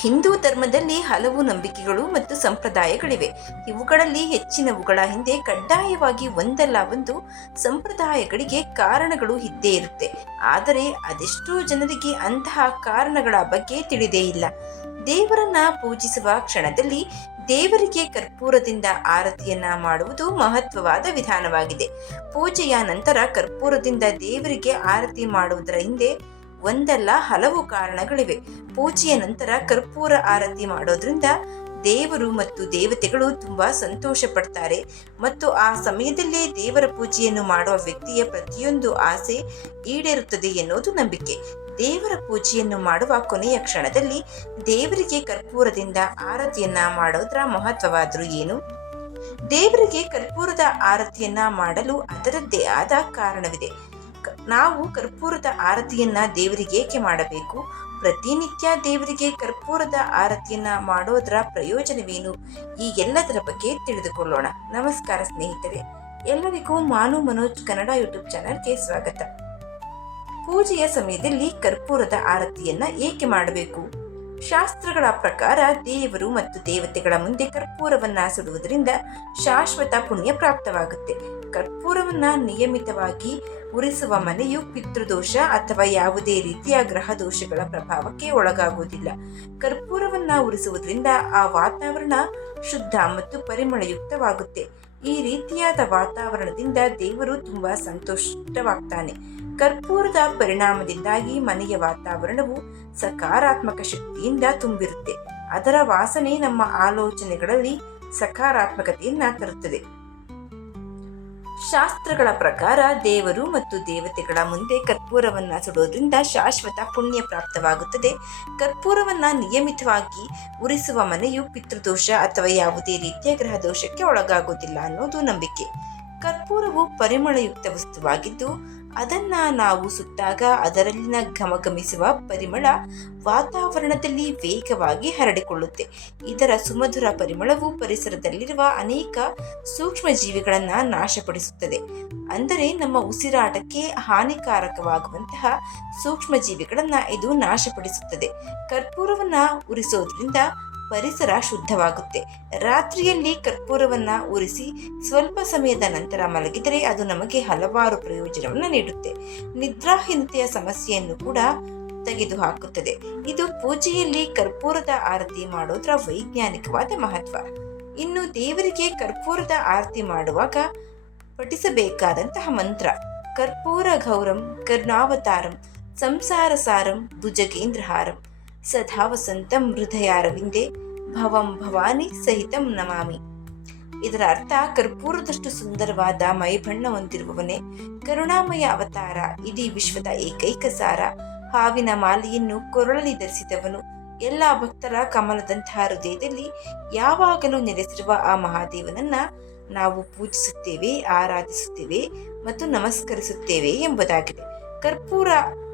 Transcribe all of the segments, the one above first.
ಹಿಂದೂ ಧರ್ಮದಲ್ಲಿ ಹಲವು ನಂಬಿಕೆಗಳು ಮತ್ತು ಸಂಪ್ರದಾಯಗಳಿವೆ. ಇವುಗಳಲ್ಲಿ ಹೆಚ್ಚಿನವುಗಳ ಹಿಂದೆ ಕಡ್ಡಾಯವಾಗಿ ಒಂದಲ್ಲ ಒಂದು ಸಂಪ್ರದಾಯಗಳಿಗೆ ಕಾರಣಗಳು ಇದ್ದೇ ಇರುತ್ತೆ. ಆದರೆ ಅದೆಷ್ಟೋ ಜನರಿಗೆ ಅಂತಹ ಕಾರಣಗಳ ಬಗ್ಗೆ ತಿಳಿದೇ ಇಲ್ಲ. ದೇವರನ್ನ ಪೂಜಿಸುವ ಕ್ಷಣದಲ್ಲಿ ದೇವರಿಗೆ ಕರ್ಪೂರದಿಂದ ಆರತಿಯನ್ನ ಮಾಡುವುದು ಮಹತ್ವವಾದ ವಿಧಾನವಾಗಿದೆ. ಪೂಜೆಯ ನಂತರ ಕರ್ಪೂರದಿಂದ ದೇವರಿಗೆ ಆರತಿ ಮಾಡುವುದರ ಹಿಂದೆ ಒಂದಲ್ಲ ಹಲವು ಕಾರಣಗಳಿವೆ. ಪೂಜೆಯ ನಂತರ ಕರ್ಪೂರ ಆರತಿ ಮಾಡೋದ್ರಿಂದ ದೇವರು ಮತ್ತು ದೇವತೆಗಳು ತುಂಬಾ ಸಂತೋಷ ಪಡ್ತಾರೆ ಮತ್ತು ಆ ಸಮಯದಲ್ಲೇ ದೇವರ ಪೂಜೆಯನ್ನು ಮಾಡುವ ವ್ಯಕ್ತಿಯ ಪ್ರತಿಯೊಂದು ಆಸೆ ಈಡೇರುತ್ತದೆ ಎನ್ನುವುದು ನಂಬಿಕೆ. ದೇವರ ಪೂಜೆಯನ್ನು ಮಾಡುವ ಕೊನೆಯ ಕ್ಷಣದಲ್ಲಿ ದೇವರಿಗೆ ಕರ್ಪೂರದಿಂದ ಆರತಿಯನ್ನ ಮಾಡೋದ್ರ ಮಹತ್ವವಾದರೂ ಏನು? ದೇವರಿಗೆ ಕರ್ಪೂರದ ಆರತಿಯನ್ನ ಮಾಡಲು ಅದರದ್ದೇ ಆದ ಕಾರಣವಿದೆ. ನಾವು ಕರ್ಪೂರದ ಆರತಿಯನ್ನ ದೇವರಿಗೆ ಏಕೆ ಮಾಡಬೇಕು? ಪ್ರತಿನಿತ್ಯ ದೇವರಿಗೆ ಕರ್ಪೂರದ ಆರತಿಯನ್ನ ಮಾಡೋದರ ಪ್ರಯೋಜನವೇನು? ಈ ಎಲ್ಲದರ ಬಗ್ಗೆ ತಿಳಿದುಕೊಳ್ಳೋಣ. ನಮಸ್ಕಾರ ಸ್ನೇಹಿತರೆ. ಎಲ್ಲರಿಗೂ ಮಾನು ಮನೋಜ್ ಕನ್ನಡ ಯೂಟ್ಯೂಬ್ ಚಾನಲ್ಗೆ ಸ್ವಾಗತ. ಪೂಜೆಯ ಸಮಯದಲ್ಲಿ ಕರ್ಪೂರದ ಆರತಿಯನ್ನ ಏಕೆ ಮಾಡಬೇಕು? ಶಾಸ್ತ್ರಗಳ ಪ್ರಕಾರ ದೇವರು ಮತ್ತು ದೇವತೆಗಳ ಮುಂದೆ ಕರ್ಪೂರವನ್ನ ಸುಡುವುದರಿಂದ ಶಾಶ್ವತ ಪುಣ್ಯ ಪ್ರಾಪ್ತವಾಗುತ್ತೆ. ಕರ್ಪೂರವನ್ನ ನಿಯಮಿತವಾಗಿ ಉರಿಸುವ ಮನೆಯು ಪಿತೃದೋಷ ಅಥವಾ ಯಾವುದೇ ರೀತಿಯ ಗ್ರಹ ದೋಷಗಳ ಪ್ರಭಾವಕ್ಕೆ ಒಳಗಾಗುವುದಿಲ್ಲ. ಕರ್ಪೂರವನ್ನ ಉರಿಸುವುದರಿಂದ ಆ ವಾತಾವರಣ ಶುದ್ಧ ಮತ್ತು ಪರಿಮಳಯುಕ್ತವಾಗುತ್ತೆ. ಈ ರೀತಿಯಾದ ವಾತಾವರಣದಿಂದ ದೇವರು ತುಂಬಾ ಸಂತುಷ್ಟವಾಗ್ತಾನೆ. ಕರ್ಪೂರದ ಪರಿಣಾಮದಿಂದಾಗಿ ಮನೆಯ ವಾತಾವರಣವು ಸಕಾರಾತ್ಮಕ ಶಕ್ತಿಯಿಂದ ತುಂಬಿರುತ್ತೆ. ಅದರ ವಾಸನೆ ನಮ್ಮ ಆಲೋಚನೆಗಳಲ್ಲಿ ಸಕಾರಾತ್ಮಕತೆಯನ್ನ ತರುತ್ತದೆ. ಶಾಸ್ತ್ರಗಳ ಪ್ರಕಾರ ದೇವರು ಮತ್ತು ದೇವತೆಗಳ ಮುಂದೆ ಕರ್ಪೂರವನ್ನು ಸುಡೋದ್ರಿಂದ ಶಾಶ್ವತ ಪುಣ್ಯ ಪ್ರಾಪ್ತವಾಗುತ್ತದೆ. ಕರ್ಪೂರವನ್ನು ನಿಯಮಿತವಾಗಿ ಉರಿಸುವ ಮನೆಯು ಪಿತೃದೋಷ ಅಥವಾ ಯಾವುದೇ ರೀತಿಯ ಗ್ರಹ ದೋಷಕ್ಕೆ ಒಳಗಾಗುವುದಿಲ್ಲ ಅನ್ನೋದು ನಂಬಿಕೆ. ಕರ್ಪೂರವು ಪರಿಮಳಯುಕ್ತ ವಸ್ತುವಾಗಿದ್ದು ಅದನ್ನ ನಾವು ಸುಟ್ಟಾಗ ಅದರಲ್ಲಿನ ಘಮಘಮಿಸುವ ಪರಿಮಳ ವಾತಾವರಣದಲ್ಲಿ ವೇಗವಾಗಿ ಹರಡಿಕೊಳ್ಳುತ್ತೆ. ಇದರ ಸುಮಧುರ ಪರಿಮಳವು ಪರಿಸರದಲ್ಲಿರುವ ಅನೇಕ ಸೂಕ್ಷ್ಮ ಜೀವಿಗಳನ್ನ ನಾಶಪಡಿಸುತ್ತದೆ. ಅಂದರೆ ನಮ್ಮ ಉಸಿರಾಟಕ್ಕೆ ಹಾನಿಕಾರಕವಾಗುವಂತಹ ಸೂಕ್ಷ್ಮ ಜೀವಿಗಳನ್ನ ಇದು ನಾಶಪಡಿಸುತ್ತದೆ. ಕರ್ಪೂರವನ್ನ ಉರಿಸೋದ್ರಿಂದ ಪರಿಸರ ಶುದ್ಧವಾಗುತ್ತೆ. ರಾತ್ರಿಯಲ್ಲಿ ಕರ್ಪೂರವನ್ನು ಉರಿಸಿ ಸ್ವಲ್ಪ ಸಮಯದ ನಂತರ ಮಲಗಿದರೆ ಅದು ನಮಗೆ ಹಲವಾರು ಪ್ರಯೋಜನವನ್ನು ನೀಡುತ್ತೆ. ನಿದ್ರಾಹೀನತೆಯ ಸಮಸ್ಯೆಯನ್ನು ಕೂಡ ತೆಗೆದುಹಾಕುತ್ತದೆ. ಇದು ಪೂಜೆಯಲ್ಲಿ ಕರ್ಪೂರದ ಆರತಿ ಮಾಡೋದ್ರ ವೈಜ್ಞಾನಿಕವಾದ ಮಹತ್ವ. ಇನ್ನು ದೇವರಿಗೆ ಕರ್ಪೂರದ ಆರತಿ ಮಾಡುವಾಗ ಪಠಿಸಬೇಕಾದಂತಹ ಮಂತ್ರ, ಕರ್ಪೂರ ಗೌರಂ, ಕರ್ಣಾವತಾರಂ ಸಂಸಾರ ಸಾರಂ ಭುಜಗೇಂದ್ರಹಾರಂ. ಸದಾ ವಸಂತಂ ಹೃದಯಾರವಿಂದೆ ಭವಂ ಭವಾನಿ ಸಹಿತಂ ನಮಾಮಿ. ಇದರ ಅರ್ಥ ಕರ್ಪೂರದಷ್ಟು ಸುಂದರವಾದ ಮೈಬಣ್ಣ ಹೊಂದಿರುವವನೇ ಕರುಣಾಮಯ ಅವತಾರ. ಇಡೀ ವಿಶ್ವದ ಏಕೈಕ ಸಾರ. ಹಾವಿನ ಮಾಲೆಯನ್ನು ಕೊರಳಲ್ಲಿ ಧರಿಸಿದವನು ಎಲ್ಲ ಭಕ್ತರ ಕಮಲದಂತಹ ಹೃದಯದಲ್ಲಿ ಯಾವಾಗಲೂ ನೆಲೆಸಿರುವ ಆ ಮಹಾದೇವನನ್ನ ನಾವು ಪೂಜಿಸುತ್ತೇವೆ, ಆರಾಧಿಸುತ್ತೇವೆ ಮತ್ತು ನಮಸ್ಕರಿಸುತ್ತೇವೆ ಎಂಬುದಾಗಿದೆ. ಕರ್ಪೂರ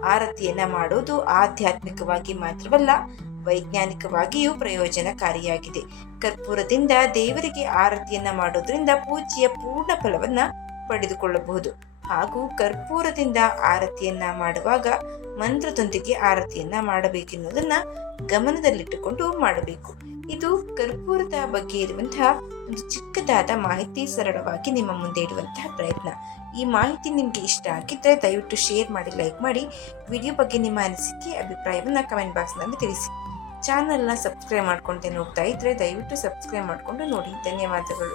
ಆರತಿಯನ್ನ ಮಾಡೋದು ಆಧ್ಯಾತ್ಮಿಕವಾಗಿ ಮಾತ್ರವಲ್ಲ, ವೈಜ್ಞಾನಿಕವಾಗಿಯೂ ಪ್ರಯೋಜನಕಾರಿಯಾಗಿದೆ. ಕರ್ಪೂರದಿಂದ ದೇವರಿಗೆ ಆರತಿಯನ್ನ ಮಾಡೋದ್ರಿಂದ ಪೂಜೆಯ ಪೂರ್ಣ ಫಲವನ್ನ ಪಡೆದುಕೊಳ್ಳಬಹುದು. ಹಾಗೂ ಕರ್ಪೂರದಿಂದ ಆರತಿಯನ್ನ ಮಾಡುವಾಗ ಮಂತ್ರದೊಂದಿಗೆ ಆರತಿಯನ್ನ ಮಾಡಬೇಕೆನ್ನುವುದನ್ನ ಗಮನದಲ್ಲಿಟ್ಟುಕೊಂಡು ಮಾಡಬೇಕು. ಇದು ಕರ್ಪೂರದ ಬಗ್ಗೆ ಇರುವಂತಹ ಒಂದು ಚಿಕ್ಕದಾದ ಮಾಹಿತಿ ಸರಳವಾಗಿ ನಿಮ್ಮ ಮುಂದೆ ಇಡುವಂತಹ ಪ್ರಯತ್ನ. ಈ ಮಾಹಿತಿ ನಿಮಗೆ ಇಷ್ಟ ಆಗಿದ್ದರೆ ದಯವಿಟ್ಟು ಶೇರ್ ಮಾಡಿ, ಲೈಕ್ ಮಾಡಿ. ವಿಡಿಯೋ ಬಗ್ಗೆ ನಿಮ್ಮ ಅನಿಸಿಕೆ, ಅಭಿಪ್ರಾಯವನ್ನು ಕಮೆಂಟ್ ಬಾಕ್ಸ್ನಲ್ಲಿ ತಿಳಿಸಿ. ಚಾನಲ್ನ ಸಬ್ಸ್ಕ್ರೈಬ್ ಮಾಡ್ಕೊಂಡೆ ನೋಡ್ತಾ ಇದ್ದರೆ ದಯವಿಟ್ಟು ಸಬ್ಸ್ಕ್ರೈಬ್ ಮಾಡಿಕೊಂಡು ನೋಡಿ. ಧನ್ಯವಾದಗಳು.